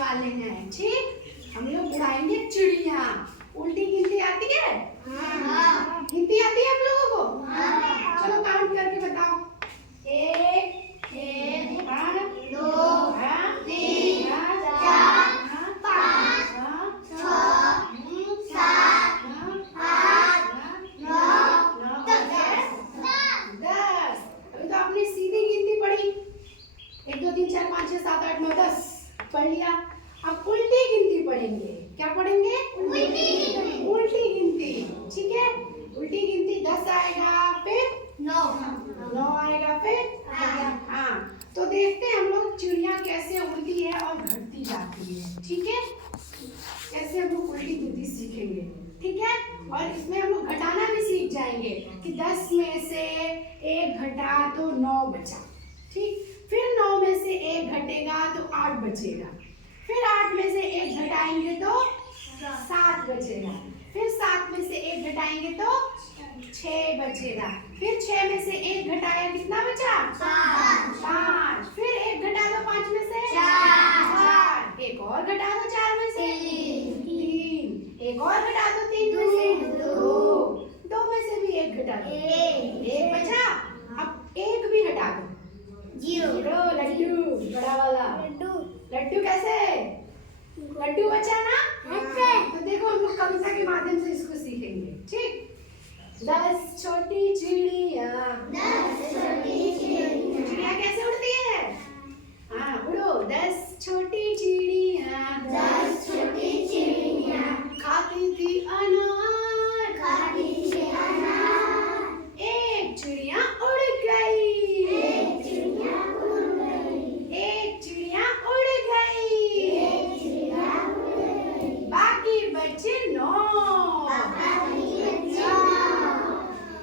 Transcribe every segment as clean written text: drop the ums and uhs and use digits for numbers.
वाले हैं। ठीक, हम लोग उड़ाएंगे चिड़िया। उल्टी गिनती आती है? हाँ। गिनती आती है आप लोगों को? हाँ। चलो काउंट करके बताओ। 1 2 3 4 5 6 7 8 9 10। अभी तो आपने सीधी गिनती पढ़ी, 1 2 3 4 5 6 7 8 9 10 पढ़ लिया। अब उल्टी गिनती पढ़ेंगे। क्या पढ़ेंगे? उल्टी गिनती। ठीक है, उल्टी गिनती 10 आएगा, फिर 9 आएगा, फिर हाँ। तो देखते हैं हम लोग चिड़िया कैसे उड़ती है और घटती जाती है। ठीक है, कैसे हम लोग उल्टी गिनती सीखेंगे। ठीक है, और इसमें हम लोग घटाना भी सीख जाएंगे कि 10 में से 1 घटा तो 9 बचा। ठीक, फिर 9 में से 1 घटेगा तो 8 बचेगा, फिर 8 में से 1 घटाएंगे तो 7 बचेगा, फिर 7 में से 1 घटाएंगे तो 6 बचेगा, फिर 6 में से 1 घटाया कितना बचा? 5, फिर 1 घटा दो 5 में से 4, एक और घटा दो 4 में से 3, एक और घटा दो 3 में से 2 में से भी 1 घटा दो 1 बचा। अब 1 भी हटा दो 0। लड्डू बड़ा वाला लड्डू कैसे? लड्डू बचा ना? तो देखो हम लोग कविता के माध्यम से इसको सीखेंगे। ठीक, 10 छोटी चिड़िया, 10 छोटी चिड़िया कैसे उड़ती है? हाँ, उड़ो। 10 छोटी चिड़िया, 10 छोटी चिड़िया खाती थी अनार, खाती थी अनार। एक चिड़िया उड़ गई, एक चिड़िया उड़ गई, एक चिड़िया उड़ गई, एक चिड़िया उड़ गई। बाकी बचे 9।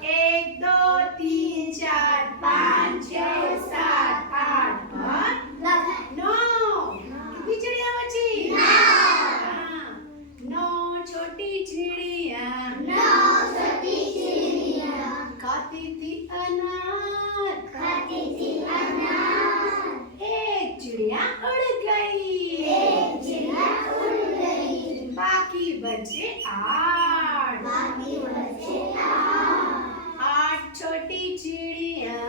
1 2 3 4 5 6 7 8 और 9। कितनी चिड़िया बची? 9 छोटी चिड़िया, 9 छोटी चिड़िया खाती थी अनार, खाती थी अनार। एक चिड़िया उड़ गई, एक चिड़िया उड़ गई। बाकी बचे 8, बाकी बचे 8 छोटी चिड़िया,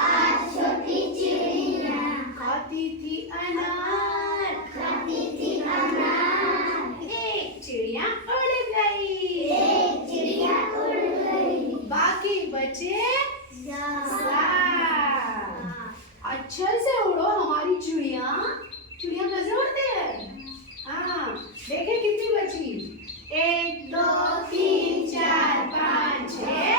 8 छोटी चिड़िया खाती थी अनार, खाती थी अनार। एक चिड़िया उड़ गई, एक चिड़िया उड़ गई। बाकी बचे 7। अच्छे से उड़ो हमारी चिड़िया। चिड़िया कैसे उड़ती है? हाँ, देखें कितनी बची? 1 2 3 4 5 6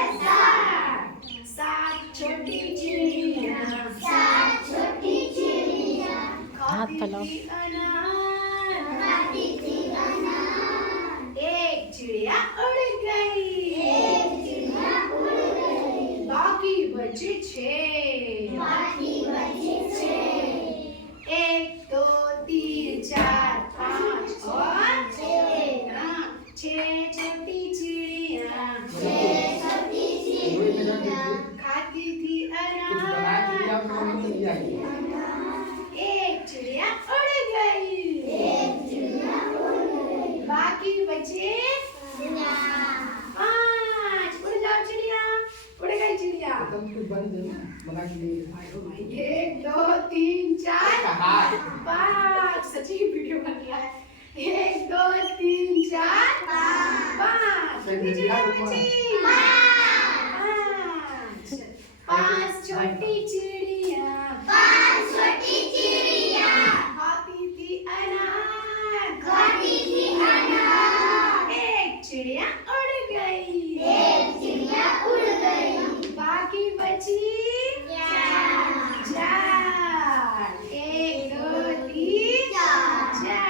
7 छोटी चिड़िया, 7 छोटी चिड़िया खाती थी अनार, खाती थी अनार। एक चिड़िया उड़ गई, एक चिड़िया उड़ गई। बाकी बचे 6, बाकी बचे 6। 1 2 3 4 5 और 6 छोटी चिड़िया, 6 छोटी चिड़िया खाती थी अनार। एक चिड़िया उड़ गई, एक चिड़िया उड़ गई। बाकी बचे 5। उड़ जाओ चिड़िया, उड़ गई चिड़िया। 1 2 3 4 5। सच्ची वीडियो बन रहा है। 1 2 3 4 5। कितनी चिड़िया बची? 5 छोटी चिड़िया, 5 छोटी चिड़िया खाती थी अनार, खाती थी अनार। एक चिड़िया उड़ गई, एक चिड़िया उड़ गई। बाकी बची 4। 1 2 3 4।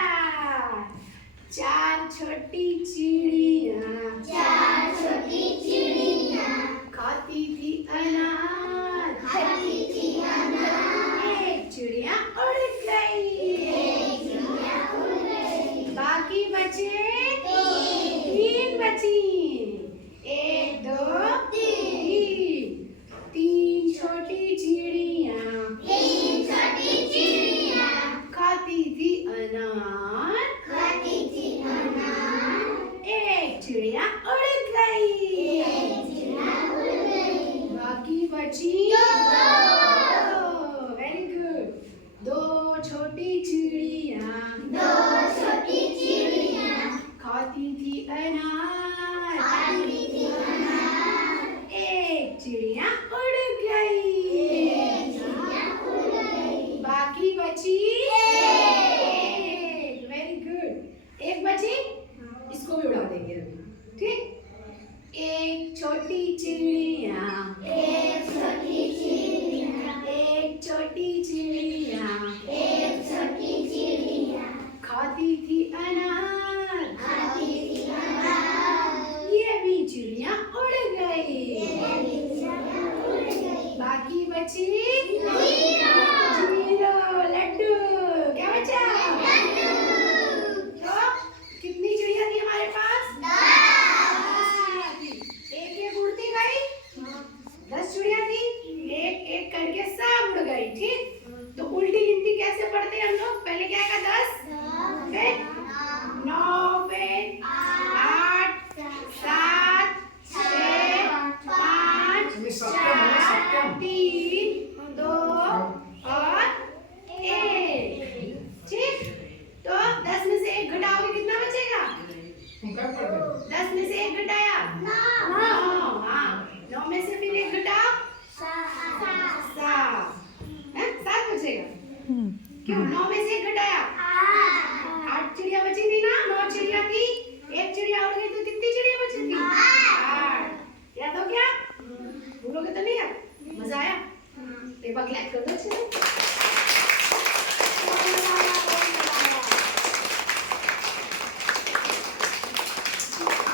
4 छोटी चिड़िया, 4 छोटी चिड़िया खाती थी अनार, खाती थी अनार। एक चिड़िया उड़ गई, एक चिड़िया उड़ गई। बाकी बचे 3 बची। 1 2 3। 3 छोटी चिड़िया, 3 छोटी चिड़िया खाती थी अनार, छोटी चिड़िया खाती थी अनार एक चिड़िया उड़ गई बाकी बची एक। Very good. एक बची, इसको भी उड़ा देंगे अभी, ठीक। एक छोटी चिड़िया एक छोटी चिड़िया खाती थी अनार ये भी चिड़िया उड़ गई बाकी बची जीरो। लड्डू। क्या बचा? तो कितनी चिड़िया थी हमारे पास? 10। एक एक उड़ती गई, 10 चिड़िया थी, एक एक करके सब उड़ गई, ठीक। तो उल्टी गिनती कैसे पढ़ते हैं हम लोग? पहले क्या आएगा? 10, फिर 9, फिर 8, 7, 6, 5, 4, 3, 2 और 1, ठीक। तो 10 में से 1 घटाओगे कितना बचेगा? 10 में से 1 घटाया 9। हाँ, 9 में से फिर 1 घटाओ 7 बचेगा। क्यों? 9 में से 1 घटाया 8 चिड़िया बची